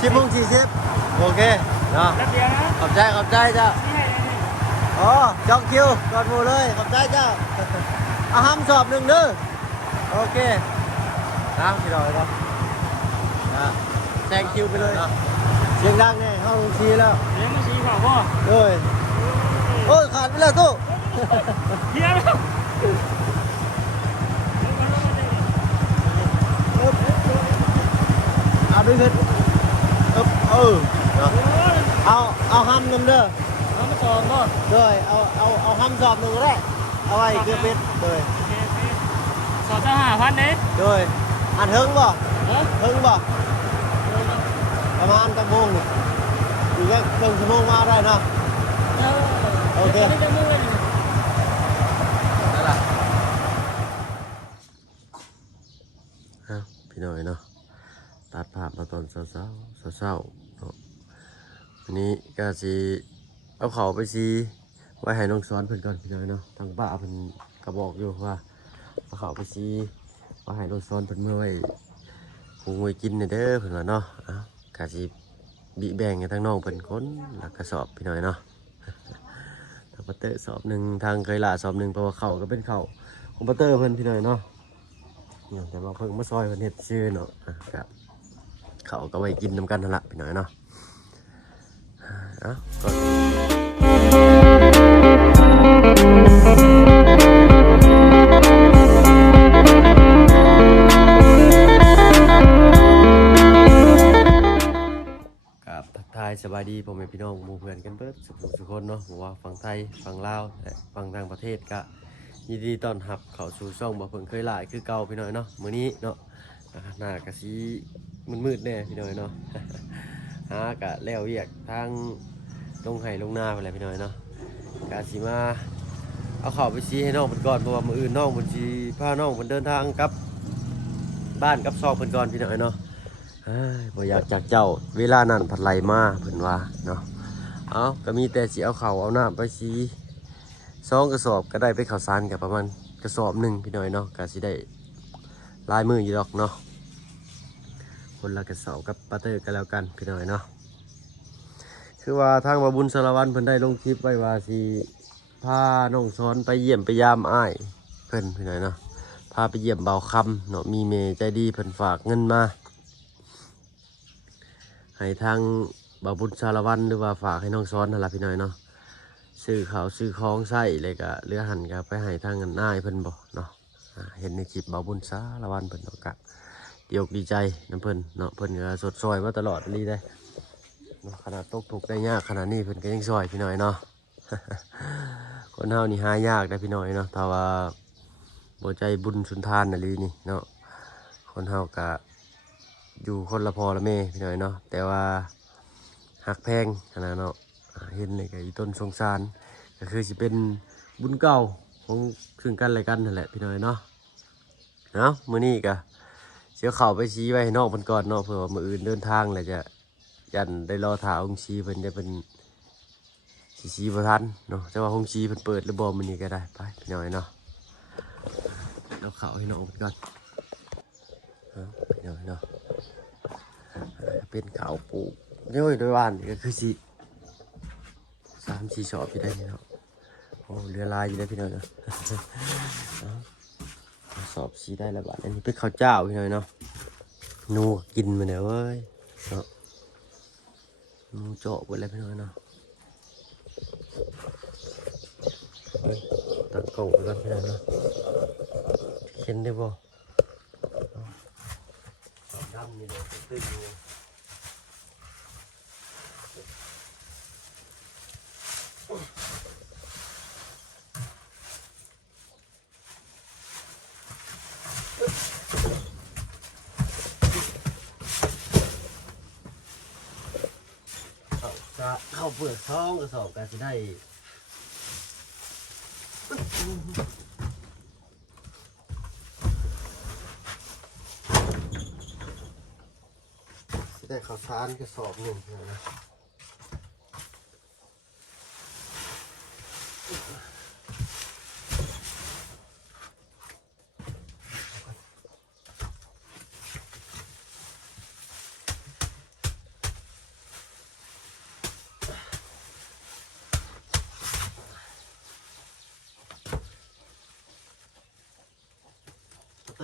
10:40โอเคเนาะ แป๊บเดียวนะ ขอบใจจ้า นี่ให้เลยนี่ อ๋อจองคิวก่อนหมู่เลยขอบใจจ้าเอาห้ำสอบหนึ่งเด้อโอเคนะพี่ดอยเนาะแซงคิวไปเลยเนาะเสียงดังเนี่ยเข้าลงทีแล้ว เลี้ยงมาชี้เปล่าพ่อ โอ้ยโอ้ยขาดไปแล้วตู้ เฮียแล้ว เอาด้วยกันเนาะเอาห้ำหนึ่งเด้อ เอามาต่อพ่อ ด้วยเอาห้ำสอบหนึ่งก็ได้เอาไว้เกลือเป็ดด้วย สอบจะ5,000เด้ ด้วยอันเฮิงบ่ เออ เฮิงบ่ประมาณตั้งโมงนี่อีกแค่1 ชั่วโมงมาได้เนาะโอเค นี่จะมุ่งเลยนี่ นั่นแหละพี่น้อยเนาะตัดภาพมาตอนเช้าเนาะวันนี้ก็สิเอาเขาไปซีไว้ให้น้องซ้อนเพิ่นก่อนพี่น้อยเนาะทางป้าเพิ่นก็บอกอยู่ว่าเอาเขาไปซีไว้ให้น้องซ้อนเพิ่นเมื่อไว้หุงไว้กินเด้อเพิ่นว่าเนาะก็สิบิแบ่งให้ทั้งน้องเพิ่นคนแล้วก็สอบพี่น้อยเนาะทางปัตเตอร์สอบหนึ่งทางเคยล่าสอบหนึ่งเพราะว่าเขาก็เป็นเขาของปัตเตอร์เพิ่นพี่น้อยเนาะแต่ว่าเพิ่งมาซอยเพิ่นเฮ็ดชื่อเนาะครับเขาก็ไว้กินนำกันนั่นละพี่น้อยเนาะก่อนครับทักทายสบายดีพ่อแม่พี่น้องหมู่เพื่อนกันเบิดสุขคนเนาะบอกว่าฝั่งไทยฝั่งลาวและฝั่งต่างประเทศก็ยินดีต้อนรับเข้าสู่ช่องบ่เพิ่งเคยหลายคือเก่าพี่น้อยเนาะมื้อนี้เนาะหน้ากะสีมืดๆแน่พี่น้อยเนาะ กะแล้วเวียกทางลงไห้ลงนาไปเลยพี่น้อยเนาะกะสิมาเอาข้าวไปซีให้น้องเพิ่นก่อนเพราะว่ามื้ออื่นน้องเพิ่นสิพาน้องเพิ่นเดินทางกลับบ้านกับซอกเพิ่นก่อนพี่น้อยเนาะบ่อยากจากเจ้าเวลานั้นผัดไหลมาเพิ่นว่าเนาะก็มีแต่สิเอาข้าวเอาน้ำไปซี2 กระสอบก็ได้ไปข้าวสารกับประมาณกระสอบหนึ่งพี่น้อยเนาะก็สิได้ลายมืออยู่ดอกเนาะคนละกระสอบกับปาเตอร์กันแล้วกันพี่น้อยเนาะคือว่าทางบาบุญสารวัตรเพิ่นได้ลงคลิปไว้ว่าสิพาน้องซ้อนไปเยี่ยมไปยามอ้ายเพิ่นพี่น้อยเนาะพาไปเยี่ยมเบาคำเนาะมีเมย์ใจดีเพิ่นฝากเงินมาให้ทางบาบุญสารวัตรหรือว่าฝากให้น้องซ้อนนั่นแหละพี่น้อยเนาะซื้อข้าวซื้อของใส่เลยก็เรือหันก็ไปให้ทางเงินอ้ายเพิ่นบ่เนาะเห็นในคลิปบาบุญสารวัตรเพิ่นเนาะกะดีใจน้ำเพิ่นเนาะเพิ่นก็สดซอยมาตลอดเลยได้ขนาดตกทุกข์ได้ยากขนาดนี้เพิ่นก็ยังซอยพี่น้อยเนาะ คนเฮานี่หายากได้พี่น้อยเนาะถ้าว่าบ่ใจบุญสุนทานน่ะลีนี่เนาะคนเฮาก็อยู่คนละพ่อละแม่พี่น้อยเนาะแต่ว่าหักแพงขนาดเนาะเห็นเลยก็อีต้นสงสารก็คือสิเป็นบุญเก่าของซึ่งกันและกันนั่นแหละพี่น้อยเนาะมื้อนี้ก็เสียเข่าไปชี้ไว้ให้นอกมันก่อนเนาะเผื่อว่ามืออื่นเดินทางเลยจะยันได้รอถ่าองค์ชี้เพิ่นจะเป็นชี้ประทันเนาะแต่ว่าองค์ชี้เพิ่นเปิดหรือบ่มันนี่ก็ได้ไปพี่น้อยเนาะเอาเข่าให้นอกมันก่อนพี่น้อยเนาะเป็นเข่าปลูกเยอะโดยวันก็คือสิ3-4 ชอบอยู่ได้เนาะโอ้เรือลายอยู่ได้พี่น้อยเนาะ สอบซีได้ละบาทอันนี้เป็นข้าวเจ้าพี่น้อยเนาะนูกินมาเนี่ยเว้ยเนาะนูเจาะไปเลยพี่น้อยเนาะตัดกล่องไปก่อนพี่น้อยเนาะเข็นได้บ่ดำนี่เลยตึ้งเลยเข้าเปลือกท้องกระสอบกันจะได้ข้าวสารกระสอบหนึ่งนะ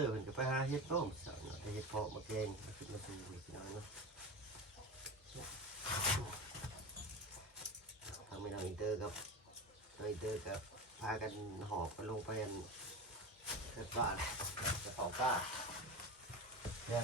อร์เพิ่นก็ไปหาเฮ็ดร่มสาวเนาะเฮ็ดเพาะมาแกงขึ้นมาสู่พี่น้องเนาะทางไม่ทางอินเตอร์ครับทางอินเตอร์กับพากันหอบกันลงไปกันเกิดบ้านกระเป๋าก้าแย่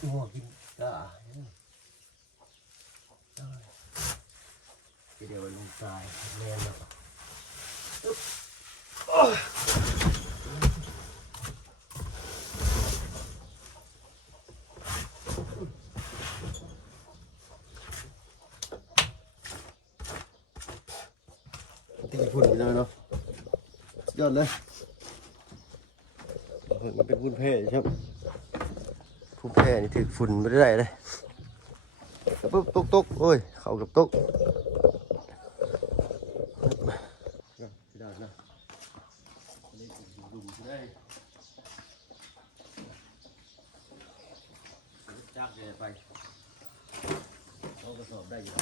หัวกินก้าทีเดียวลงตายแน่นแล้วตีฝุ่นไปเลยเนาะยอดเลยมันเป็นฝุ่นแพร่ใช่ไหมฝุ่นแพร่นี่ถือฝุ่นไม่ได้เลยปุ๊บตุ๊กโอ้ยเข้ากับตุ๊กได้นะดุ่มๆได้จักเลยไปเรากระสอบได้อยู่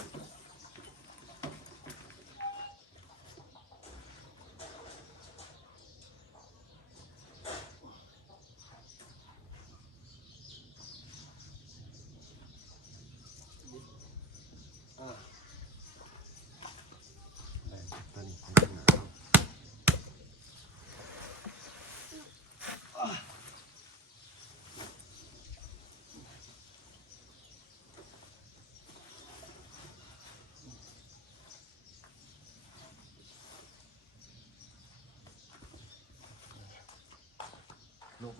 ลม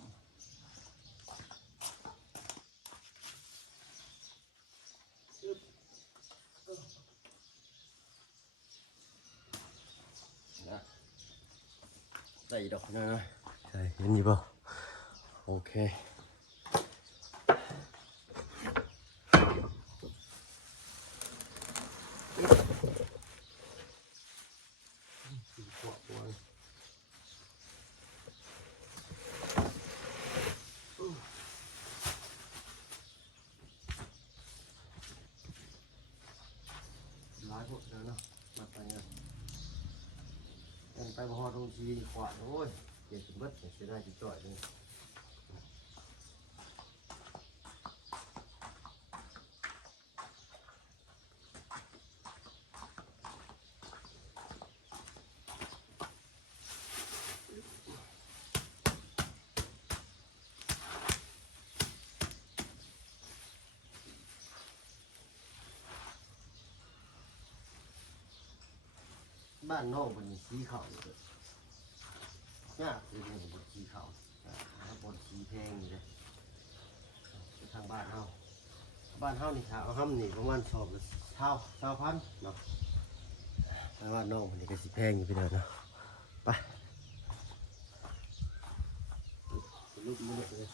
ใส่ดอกนะใช่เห็นดีป่ะโอเคร้ายพวกแล้วเนาะมาไปเนาะไปพอตรงทีขวานโอ้ยเดี๋ยวถึงเบิดเสียได้จุดจ่อยเลยบ้านนอกมันมีสีขาวอยู่เลยยากเลยบนสีขาวบนสีแพงอยู่เลยทางบ้านเฮานี่ถ้าเอาห้ำนี่ประมาณ2,000เนาะทางบ้านนอกมันนี่ก็สีแพงอยู่พี่เด้อเนาะไปลุกมือเลย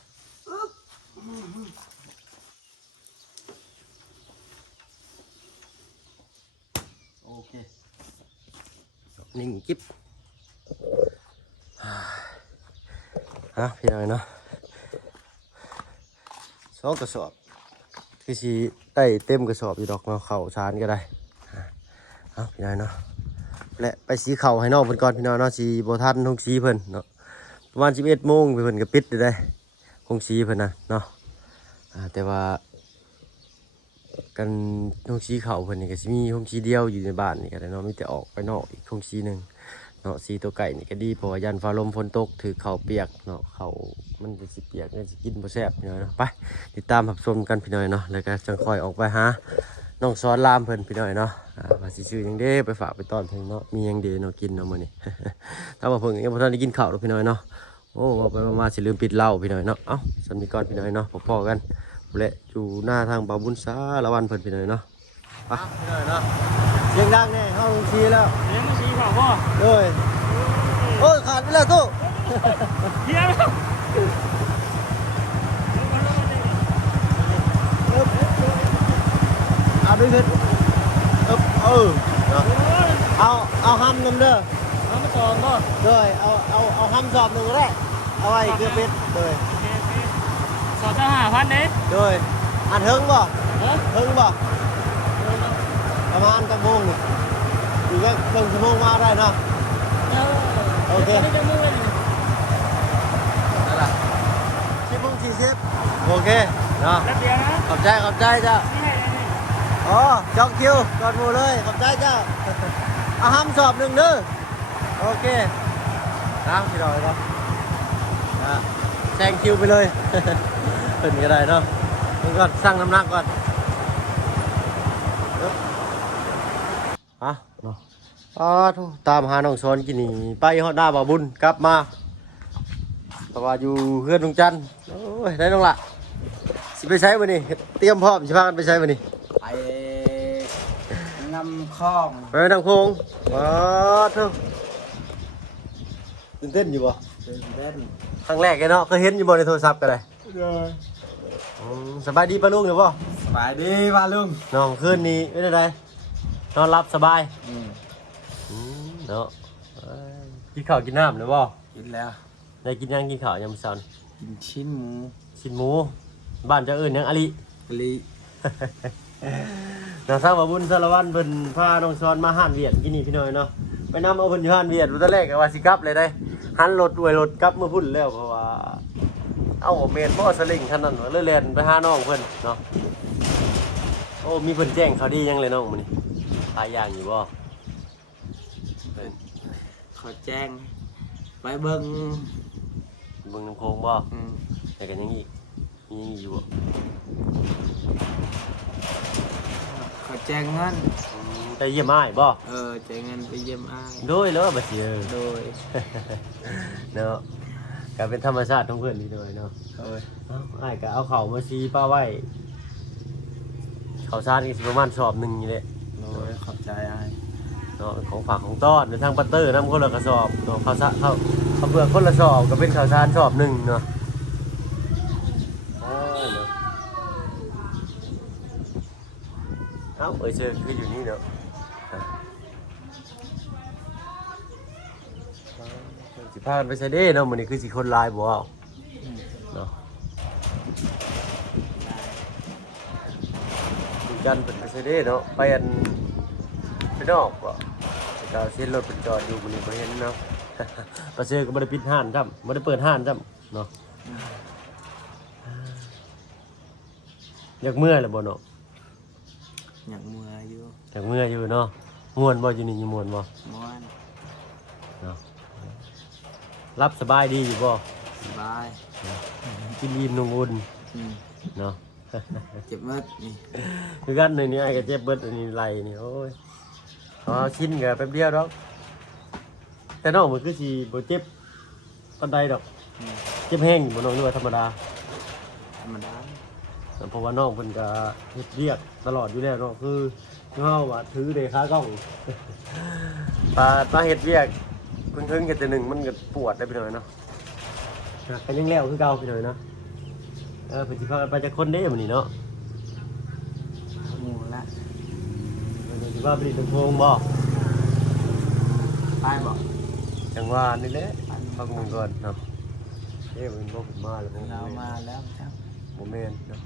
โอเคนิ่งกิ๊บฮะพี่น้อยเนาะ2 กระสอบคือสีได้เต็มกระสอบอยู่ดอกเนาะเข่าชานก็ได้ฮะพี่น้อยเนาะและไปสีเข่าให้นอกเพิ่นก่อนพี่น้อยเนาะสีโบทันทงสีเพิ่นเนาะประมาณ11 โมงเพิ่นก็ปิดได้ทงสีเพิ่นนะเนาะแต่ว่ากันทงสีเข่าเพิ่นนี่ก็สิมีทงสีเดียวอยู่ในบ้านนี่ก็ได้เนาะมีแต่ออกไปนอกอีกทงสีหนึ่งเนาะสีตัวไก่นี่ก็ดีเพราะว่ายันฟ้าลมฝนตกถือเข่าเปียกเนาะเข่ามันจะสิเปียกเนี่ยสิกินบ่แซ่บพี่น้อยเนาะไปติดตามรับชมกันพี่น้อยเนาะแล้วก็จังค่อยออกไปหาน้องสอนรามเพิ่นพี่น้อยเนาะว่าสิซื้อหยังเด้ไปฝากไปต้อนเพิ่นเนาะมีหยังเด้เนาะกินเนาะมื้อนี้ ถ้าว่าเพิ่นยังบ่ทันได้กินข้าวหรอกพี่น้อยเนาะโอ้ว่าไปมาสิลืมปิดเหล้าพี่น้อยเนาะเอ้าสำนีก่อนพี่น้อยเนาะพอๆกันและอยู่หน้าทางบ่าวบุญสารวันเพิ่นพี่น้อยเนาะไปพี่น้อยเนาะเสียงดังแน่เฮาลงทีแล้ว เลี้ยงสีขาวพ่อ โอ้ยโอ้ยขาดไปแล้วตู้ เฮียแล้ว เอาด้วยขึ้นเอาห้ำนึงเด้อ เอามาตองพ่อ เลยเอาห้ำสอบหนึ่งก็ได้เอาไว้เกลือเป็ดเลย สอบจะ5,000เด้ เลยอันเฮิงบ่ เออ เฮิงบ่ประมาณจังโมงนี่อยู่แค่1 ชั่วโมงมาได้เนาะโอเค จะมุ่งเลย เ พี่เชฟโอเคเนาะ แป๊บเดียวนะ ขอบใจเจ้า นี่ให้เลยนี่ อ๋อจองคิวก่อนหมู่เลยขอบใจเจ้าเอาห้ำสอบหนึ่งเด้อโอเคนะพี่ดอยก็แซงคิวไปเลย เป็นก็ได้เนาะนี่ก่อนสั่งน้ำหนักก่อนเนาะทุตามหาน้องชอนกินนี่ไปฮอดหน้าบ่าวบุญกลับมาเพราะว่าอยู่เพื่อนลุงจันทร์โอ้ยได้น้องละสิไปใช้วันนี้เตรียมพร้อมสิพากันไปใช้วันนี้ ไปนำคลอง ไปทางโค้งว้าเท่าตื่นเต้นอยู่บ่ เล่น ครั้งแรกเลยเนาะเคยเห็นอยู่บ่ในโทรศัพท์กันเลย เลย สบายดีป้าลุงหรือบ่ สบายดีว่าลุง น้องคืนนี้เป็นอะไรนอนรับสบายเนาะกินข้าวกินน้ำหรือบ่ กินแล้ว ได้กินยังกินข้าวยามมื้อเช้านี่ กินชิ้นหมู ชิ้นหมูบ้านเจ้าอื่นยังอลิ กะลิ นางสาวบ่บุญสารวัตรเพิ่นพาน้องชอนมาห้านเวียดกินนี่พี่น้อยเนาะไปนำเอาเพิ่นอยู่ห้านเวียดตอนแรกก็ว่าสิกลับเลยได้หันรถอวยรถกลับมาพุ่นแล้วเพราะว่าเอาเมนบ่สลิงคันนั้นเลยแล่นไปหาน้องเพิ่นเนาะโอ้มีเพิ่นแจ้งข่าวดียังเลยน้องมื้อนี้หลายอย่างอยู่บ่ ขอแจ้งไปเบิ่ง เบิ่งน้ำโค้งบ่แต่กันยังอีกมียังอีกอยู่บ่ ขอแจ้งเงิน แต่เยี่ยมอ้ายบ่ แจ้งเงินไปเยี่ยมอ้าย โดยแล้วบัดสิโดย เนาะก็เป็นธรรมชาติของเพิ่นนี่ด้วยเนาะ โดย อ้ายก็เอาเข้ามาซีป้าไว้ข้าวสารนี่สิประมาณสอบหนึงนี่แหละ โดยขอบใจอ้าย เนาะของฝากของต้อนในทางปัตเตอร์นำคนละกระสอบเนาะข้าวสารข้าวเปลือกคนละสอบก็เป็นข้าวสารสอบหนึงเนาะเนาะเอ้าเชิญคืออยู่นี่เนาะสิพากันไปใส่เด้เนาะมื้อนี้คือสิคนหลายบ่เอาเนาะคุยกันเป็นไปใส่เด้เนาะไปอันไปนอกบ่ก็เส้นรถเป็นจอดอยู่มื้อนี้บ่เห็นเนาะ ปลาเสือก็บ่ได้ปิดห้านจ้ำบ่ได้เปิดห้านจ้ำเนาะอยากเมื่อยแล้วบ่เนาะ อยากมืออยู่ อยากเมื่อยอยู่เนาะม่วนบ่อยู่นี่อยู่ม่วนบ่ ม้วน เนาะรับสบายดีอยู่บ่ สบาย กินอิ่มนุ่งอุ่น อืม เนาะ เจ็บมัดนี่ คือกันหนึ่งนี่ไอ้ก็เจ็บเบิดอันนี้ไหลนี่โอ้ยชิ้นก็แป๊บเดียวดอกแต่น้องมันคือสิบ่เจ็บปานใดดอกเจ็บแห้งอยู่บ่น้องหรือว่าธรรมดา ธรรมดา เพราะว่าน้องเพิ่นก็เฮ็ดเรียกตลอดอยู่แล้วเนาะคือเฮาว่าถือเดขากล้อง มาเฮ็ดเรียกเพิ่งๆกันแต่หนึ่งมันก็ปวดได้ไปหน่อยเนาะก็ยังแล้วคือเก่าไปหน่อยเนาะเพิ่นสิพากันไปจักคนเด้มื้อนี้เนาะ หมูละ เพิ่นสิว่าไปดินโพงบ่ ไปบอก จังว่านี่แหละฟังมึงก่อนเนาะเพิ่นบ่ขึ้นมาแล้ว เรามาแล้วครับ บ่แม่นเนาะ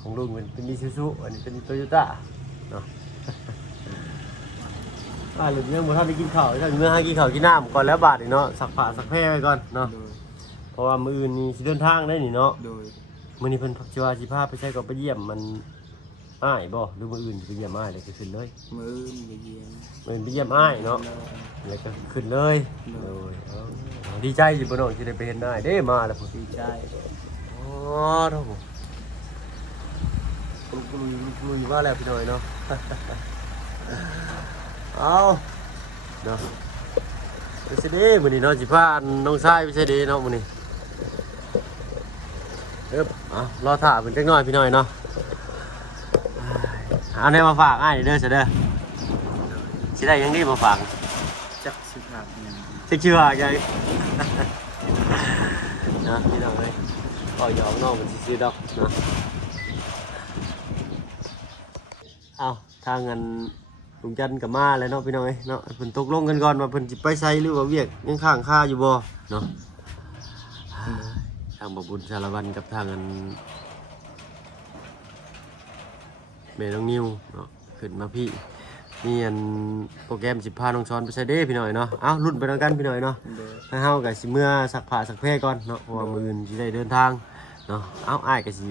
ของลุงเป็นมิซูซุอันนี้เป็นโตโยต้าเนาะ หรือยังบ่ทันได้กินข้าวถ้าเมื่อหากินข้าวกินน้ำก่อนแล้วบาดนี่เนาะสักผ้าสักแพร่ไว้ก่อนเนาะ โดย เพราะว่ามื้ออื่นนี่สิเดินทางได้นี่เนาะ โดย มื้อนี้เพิ่นสิว่าสิพาไปใช้ก็ไปเยี่ยมมันอ้ายบ่หรือมื้ออื่นสิไปเยี่ยมอ้ายเลยก็ขึ้นเลย มือไปเยี่ยม มื้ออื่นไปเยี่ยมอ้ายเนาะแล้วก็ขึ้นเลยโดยดีใจอยู่บ่น้องสิได้ไปเห็นอ้ายเด้มาแล้วพุ่น ดีใจ อ๋อโธ่ลุยมาแล้วพี่น้อยเนาะ เอาเนาะไปสิเด้มื้อนี้เนาะสิพาน้องชายไปสิเด้เนาะมื้อนี้รอถ่าเพิ่นจักหน่อยพี่น้อยเนาะเอาแนวมาฝากอ้ายเด้อซะเด้อสิได้หยังดีมาฝาก จักสิครับยัง สิชื่อว่าจัง นะพี่น้องเอ้ยก็ยอมน้องมันสิซื้อดอกเนาะเอาทางเงินลุงจันทร์กับมาแล้วเนาะพี่น้องเอ้ยเนาะเพิ่นตกลงกันก่อนว่าเพิ่นสิไปไสหรือว่าเวียกยังข้างค่าอยู่บ่เนาะทางบ่บุญสารวัตรกับทางอันแม่น้องนิวเนาะขึ้นมาพี่นี่อันโปรแกรมสิพาน้องช้อนไปไสเด้พี่น้อยเนาะเอ้ารุ่นไปนำกันพี่น้อยเนาะ โดย ถ้าเฮาก็สิเมื่อสักผ้าสักแพร่ก่อนเนาะเพราะว่ามื้ออื่นสิได้เดินทาง เนาะเอาอ้ายก็สิ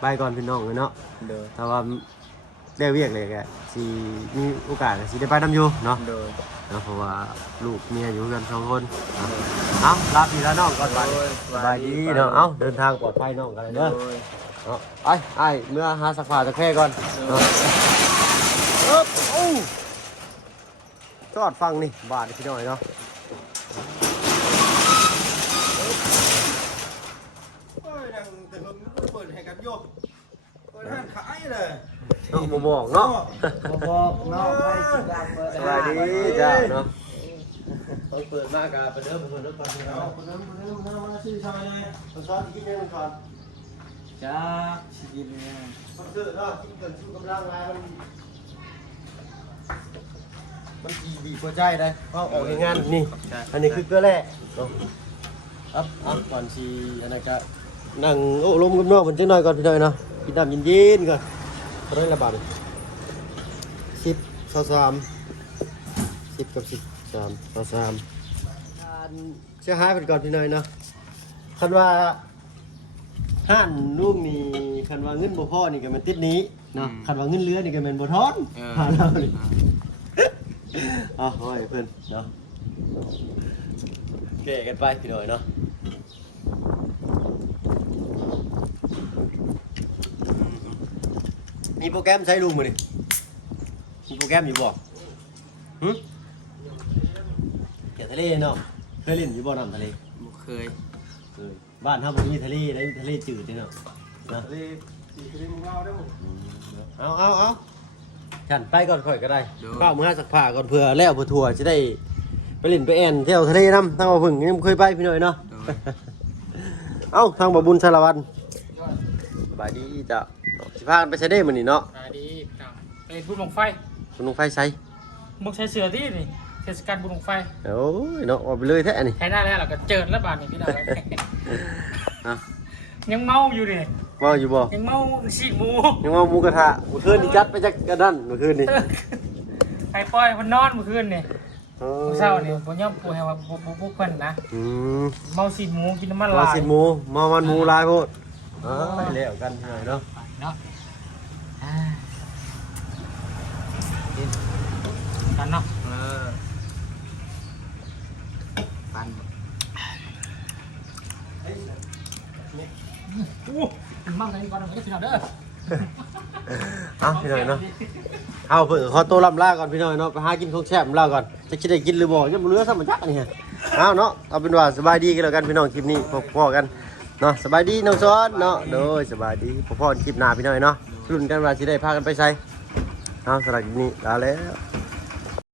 ไปก่อนพี่น้องเลยเนาะ โดย ถ้าว่าได้เวียกเลยก็สิมีโอกาสก็สิได้ไปนํอยู่เนาะ โดย เนาะเพราะว่าลูกเมียอยู่กัน2คนเนาะเอาลาพี่ลาน้องก่อนไปสบายดีเนาะเอาเดินทางปลอดภัยน้องกันเลย โด เด้อย เนาะไปอ้ายเมื่อหาสักผ้าสักแพร่ก่อนเนาะอึ๊บโอ้จอดฟังนี่บาดพี่น้อยเนาะ เอ้ยนั่งแต่ผมเปิดให้กันโยกเปิดห้างขายเลย เนาะบ่บอกเนาะ บอกเนาะไปสิดาเปิด สบายดีจ้าเนาะต้องเปิดมากกับเปิดเด้อเปิดเด้อก่อนเนาะ คนนั้นมาซื้อชายไง ต้องซ้อนกินยังก่อน จ้าสิกินเนี่ย มันซื้อเนาะกินเกินสู้กำลังงานมันดีกว่าใจได้เพราะออกงานนี่อันนี้คือเกลือแร่เนาะอัพก่อนสิอันนั้นก็นั่งโอ้ลมกับน้องมันจังหน่อยก่อนพี่น้อยเนาะกินน้ำเย็นๆก่อนเท่าไหร่ละบาท10 23 10กับ10 3 23การเชื่อหายไปก่อนพี่น้อยเนาะคันว่าห้านลูกนี่คันว่าเงินบ่พอนี่ก็มันติดหนี้เนาะคันว่าเงินเหลือนี่ก็แม่นบ่ทอนหาเรานี่อ๋อโอ้ยเพิ่นเนาะแก้กันไปพี่น้อยเนาะมีโปรแกรมใช้ลุงมื้อนี่มีโปรแกรมอยู่บ่หึเกี่ยวทะเลเนาะเคยเล่นอยู่บ่น้ำทะเล บ่เคย บ้านเฮามันมีทะเลได้ทะเลจืดเนาะนะ เลยสีครีมของเราได้หมด เอาฉันไปก่อนค่อยก็ได้เป้ามือสักผ้าก่อนเผื่อแล้วเผื่อทัวร์จะได้ไปเล่นไปแอนเที่ยวทะเลน้ำทางบ่พึ่งยังบ่เคยไปพี่หน่อยเนาะ เอ้าทางบ่บุญสารวัตรสบายดีจ้ะสิพากันไปใช้ได้มื้อนี้เนาะ สวัสดีพี่น้องไปบุญบังไฟ คุณลุงไฟใช้ มึงใช้เสือที่นี่เทศกาลบุญบังไฟ โอ้ยเนาะออกไปเลยแท้นี่ ใช้ได้แล้วเราก็เจิดแล้วบาดนี่พี่น้อง อ่ะ ยังเมาอยู่นี่ ว่าอยู่บ่ ยังเมาฉีกหมู ยังว่าหมูกระทะเมื่อคืนนี่จัดไปจักกระดันเมื่อคืนนี่ ไอ้ปอยมันนอนเมื่อคืนนี่ โอ้ เมื่อเช้านี่ผมย่อมปูให้ว่าพวกเพิ่นนะ อืม เมาฉีกหมูกินน้ำมัน ว่า ลาย สิหมูมามันหมูลายโพดไปแล้วกันหน่อยเนาะ เนาะอ่ากันเนาะ ปัน อู้มั่งเลยก่อนเลยพี่น้องเด้อ เอาพี่หน่อยเนาะเอาเพิ่งขอตัวลำลาก่อนพี่หน่อยเนาะไปหากินของแซ่บลาก่อนจะคิดได้กินหรือบ่ยังบ่เหลือซ้ำจักอันนี้ฮะเอาเนาะเอาเป็นว่าสบายดีกันแล้วกันพี่น้องคลิปนี้พอๆกันเนาะสบายดีน้องซ้อนเนาะโดยสบายดีพอๆกันคลิปหน้าพี่หน่อยเนาะรุ่นกันว่าสิได้พากันไปไสเอาสำหรับคลิปนี้ลาแล้ว